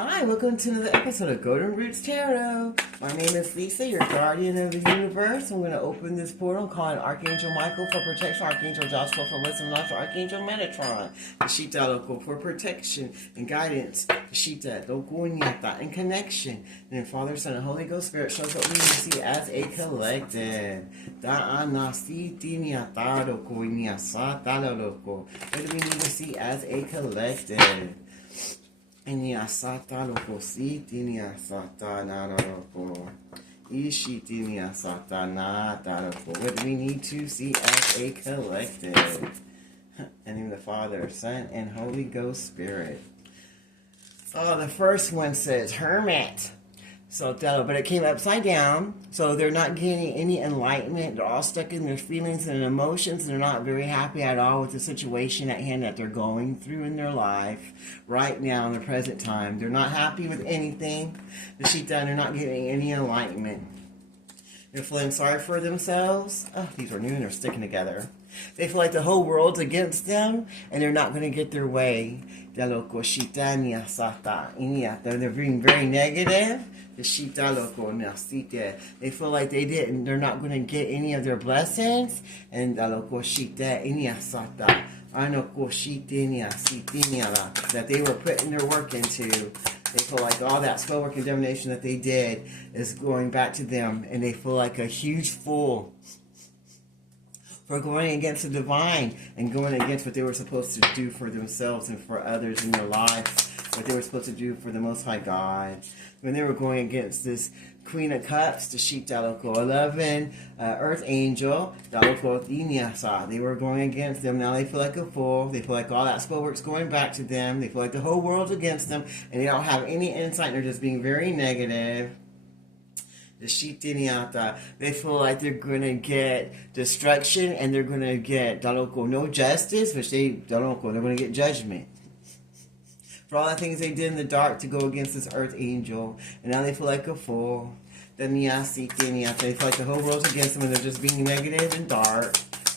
Hi, welcome to another episode of Golden Roots Tarot. My name is Lisa, your guardian of the universe. I'm going to open this portal, calling Archangel Michael for protection, Archangel Joshua for wisdom, and Archangel Metatron, the Shita Loco for protection and guidance, the Shita Loco and connection. And then Father, Son, and Holy Ghost Spirit shows what we need to see as a collective. What do we need to see as a collective? Inyasata loko si tinyasata naroko. Ishi tinyasata na daroko. What do we need to see as a collective? And in the Father, Son, and Holy Ghost Spirit. Oh, the first one says Hermit. So, but it came upside down, so they're not getting any enlightenment. They're all stuck in their feelings and emotions, and they're not very happy at all with the situation at hand that they're going through in their life right now in the present time. They're not happy with anything. The Shita, they're not getting any enlightenment. They're feeling sorry for themselves. Oh, these are new and they're sticking together. They feel like the whole world's against them, and they're not going to get their way. They're being very negative. They feel like they're not going to get any of their blessings. And that they were putting their work into. They feel like all that spell work and divination that they did is going back to them. And they feel like a huge fool for going against the divine and going against what they were supposed to do for themselves and for others in their life, what they were supposed to do for the Most High God. When they were going against this Queen of Cups, the Shita Loco 11, Earth Angel, Daloko Inyasa. They were going against them. Now they feel like a fool. They feel like all that spell work's going back to them. They feel like the whole world's against them, and they don't have any insight. They're just being very negative. The Shitiniata, they feel like they're going to get destruction and they're going to get Daloko no justice, which they're going to get judgment for all the things they did in the dark to go against this Earth Angel. And now they feel like a fool. The Niasitiniata, they feel like the whole world's against them and they're just being negative and dark.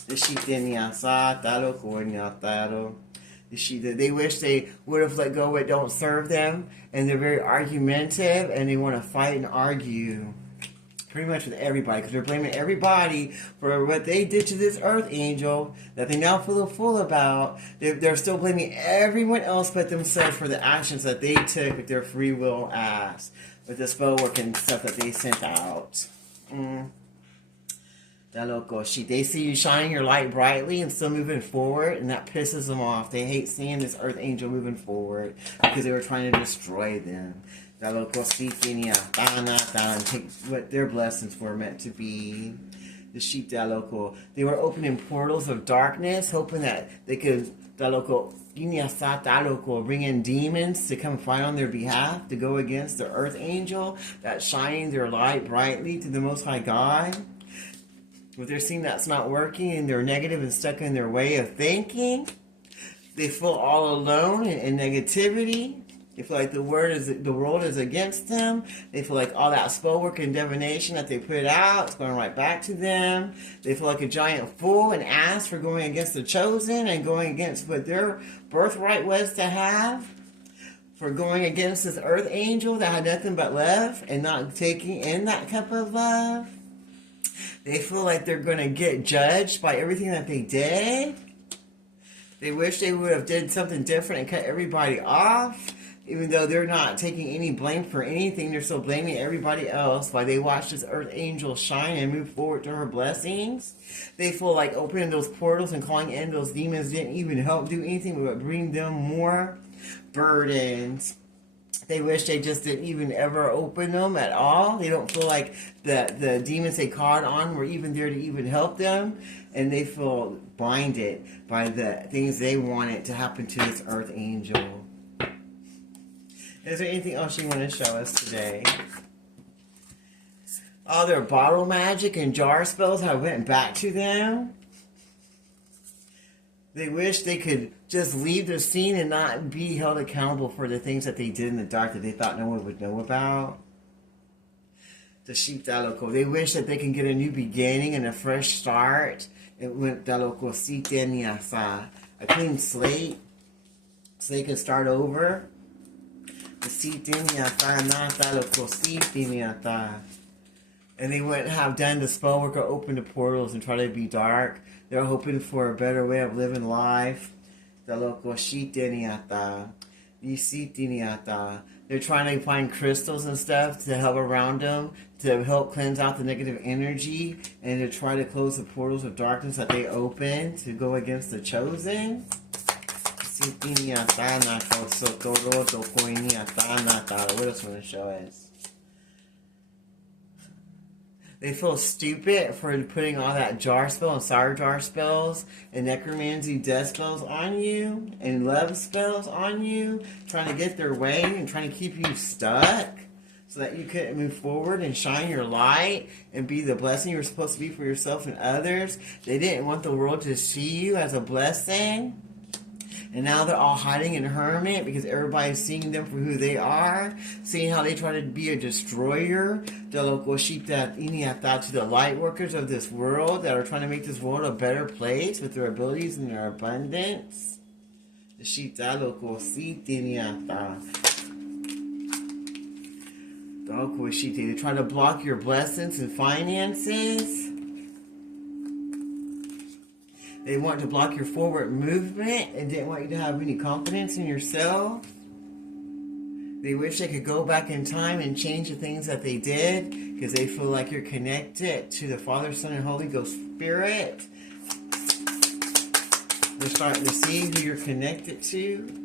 The Shitiniasa, Daloko Niataro. They wish they would have let go of what don't serve them, and they're very argumentative and they want to fight and argue pretty much with everybody, because they're blaming everybody for what they did to this Earth Angel that they now feel a fool about. They're still blaming everyone else but themselves for the actions that they took with their free will ass, with the spell work and stuff that they sent out. They see you shining your light brightly and still moving forward, and that pisses them off. They hate seeing this Earth Angel moving forward because they were trying to destroy them. And take what their blessings were meant to be. The sheep local. They were opening portals of darkness, hoping that they could bring in demons to come fight on their behalf, to go against the Earth Angel that's shining their light brightly to the Most High God. But they're seeing that's not working and they're negative and stuck in their way of thinking. They feel all alone and negativity. They feel like the world is against them. They feel like all that spell work and divination that they put out is going right back to them. They feel like a giant fool and ass for going against the chosen and going against what their birthright was to have. For going against this Earth Angel that had nothing but love and not taking in that cup of love. They feel like they're going to get judged by everything that they did. They wish they would have did something different and cut everybody off. Even though they're not taking any blame for anything, they're still blaming everybody else while they watch this Earth Angel shine and move forward to her blessings. They feel like opening those portals and calling in those demons didn't even help do anything but bring them more burdens. They wish they just didn't even ever open them at all. They don't feel like the demons they caught on were even there to even help them. And they feel blinded by the things they wanted to happen to this Earth Angel. Is there anything else you want to show us today? All their bottle magic and jar spells have went back to them. They wish they could just leave the scene and not be held accountable for the things that they did in the dark that they thought no one would know about. The sheep loco. They wish that they can get a new beginning and a fresh start. It went loco a clean slate, so they can start over. And they wouldn't have done the spell work or open the portals and try to be dark. They're hoping for a better way of living life. They're trying to find crystals and stuff to help around them, to help cleanse out the negative energy, and to try to close the portals of darkness that they open to go against the chosen. What else want to show us? They feel stupid for putting all that jar spell and sour jar spells and necromancy death spells on you and love spells on you, trying to get their way and trying to keep you stuck so that you couldn't move forward and shine your light and be the blessing you were supposed to be for yourself and others. They didn't want the world to see you as a blessing. And now they're all hiding in hermit because everybody's seeing them for who they are, seeing how they try to be a destroyer, to the light workers of this world that are trying to make this world a better place with their abilities and their abundance. They try to block your blessings and finances. They want to block your forward movement and didn't want you to have any confidence in yourself. They wish they could go back in time and change the things that they did because they feel like you're connected to the Father, Son, and Holy Ghost Spirit. They're starting to see who you're connected to.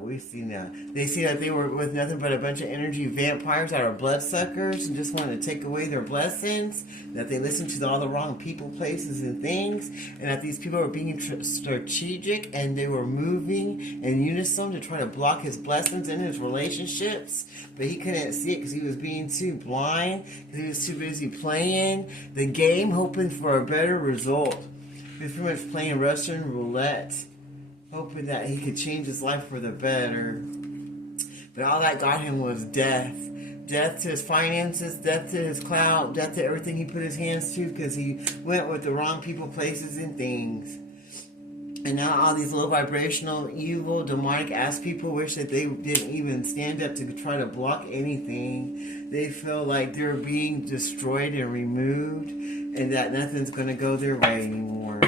We see now. They see that they were with nothing but a bunch of energy vampires that are bloodsuckers and just want to take away their blessings. That they listened to all the wrong people, places, and things. And that these people were being strategic and they were moving in unison to try to block his blessings in his relationships. But he couldn't see it because he was being too blind. Because he was too busy playing the game, hoping for a better result. He was pretty much playing Russian roulette, hoping that he could change his life for the better. But all that got him was death. Death to his finances, death to his clout, death to everything he put his hands to because he went with the wrong people, places, and things. And now all these low vibrational, evil, demonic ass people wish that they didn't even stand up to try to block anything. They feel like they're being destroyed and removed and that nothing's going to go their way anymore.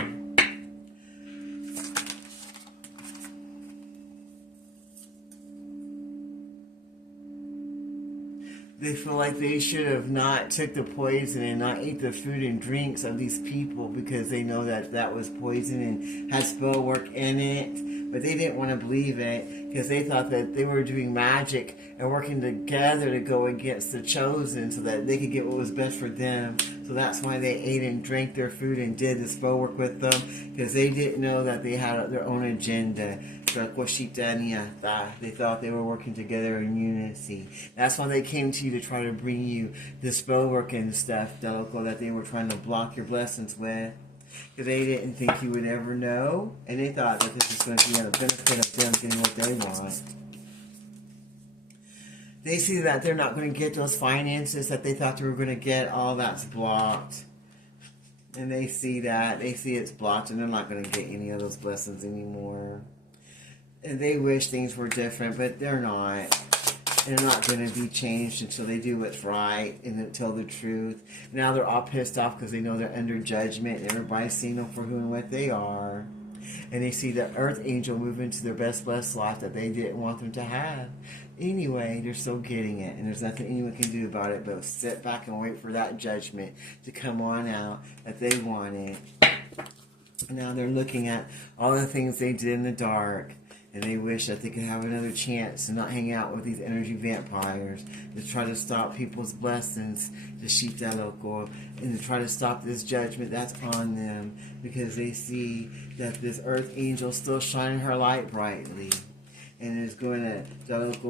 They feel like they should have not took the poison and not ate the food and drinks of these people because they know that that was poison and had spell work in it. But they didn't want to believe it because they thought that they were doing magic and working together to go against the chosen so that they could get what was best for them. So that's why they ate and drank their food and did the spell work with them because they didn't know that they had their own agenda. They thought they were working together in unity. That's why they came to you to try to bring you the spell work and stuff, Delico, that they were trying to block your blessings with. Because they didn't think you would ever know. And they thought that this was going to be a benefit of them getting what they want. They see that they're not going to get those finances that they thought they were going to get. All that's blocked. And they see that. They see it's blocked and they're not going to get any of those blessings anymore. And they wish things were different, but they're not. They're not going to be changed until they do what's right and tell the truth. Now they're all pissed off because they know they're under judgment and everybody's seeing them for who and what they are. And they see the earth angel move into their best blessed life that they didn't want them to have. Anyway, they're still getting it, and there's nothing anyone can do about it but sit back and wait for that judgment to come on out that they wanted. Now they're looking at all the things they did in the dark. And they wish that they could have another chance to not hang out with these energy vampires, to try to stop people's blessings, to sheep that local, and to try to stop this judgment that's on them, because they see that this earth angel still shining her light brightly, and is going to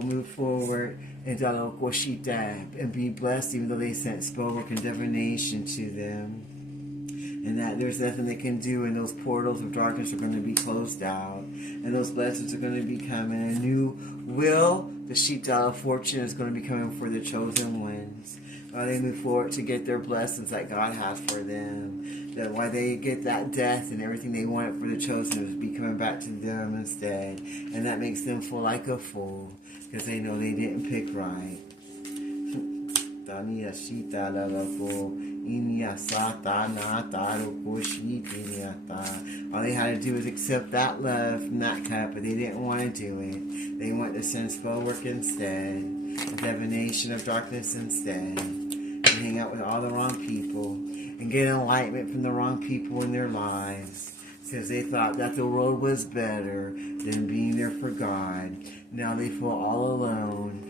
move forward and sheep that and be blessed, even though they sent spell work and divination to them. and that there's nothing they can do, and those portals of darkness are going to be closed out, and those blessings are going to be coming. A new will, the sheepdog of fortune, is going to be coming for the chosen ones. While they move forward to get their blessings that God has for them, that why they get that death and everything they wanted for the chosen is be coming back to them instead, and that makes them feel like a fool because they know they didn't pick right. All they had to do was accept that love from that cup, but they didn't want to do it. They want to send spell work instead, a divination of darkness instead, and hang out with all the wrong people, and get enlightenment from the wrong people in their lives, because they thought that the world was better than being there for God. Now they feel all alone.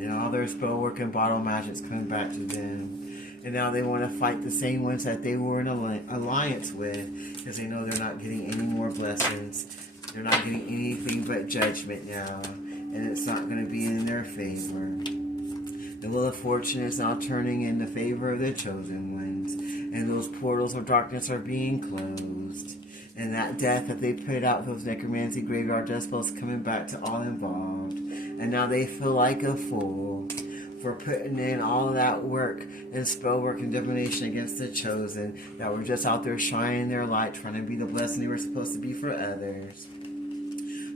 And all their spell work and bottle magic's coming back to them. And now they want to fight the same ones that they were in alliance with, because they know they're not getting any more blessings. They're not getting anything but judgment now. And it's not going to be in their favor. The wheel of fortune is now turning in the favor of the chosen ones. And those portals of darkness are being closed. And that death that they put out, those necromancy graveyard death spells, coming back to all involved. And now they feel like a fool for putting in all of that work and spell work and divination against the chosen that were just out there shining their light, trying to be the blessing they were supposed to be for others.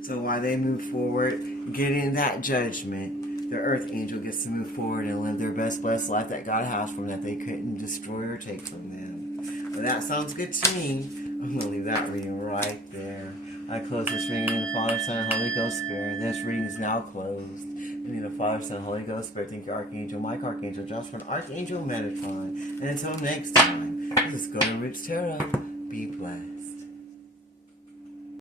So while they move forward, getting that judgment, the earth angel gets to move forward and live their best blessed life that God has for them, that they couldn't destroy or take from them. Well, that sounds good to me. I'm going to leave that reading right there. I close this reading in the Father, Son, and Holy Ghost Spirit. This reading is now closed. In the Father, Son, and Holy Ghost Spirit. Thank you, Archangel Mike, Archangel Joshua, and Archangel Metatron. And until next time, this is Golden Roots Tarot. Be blessed.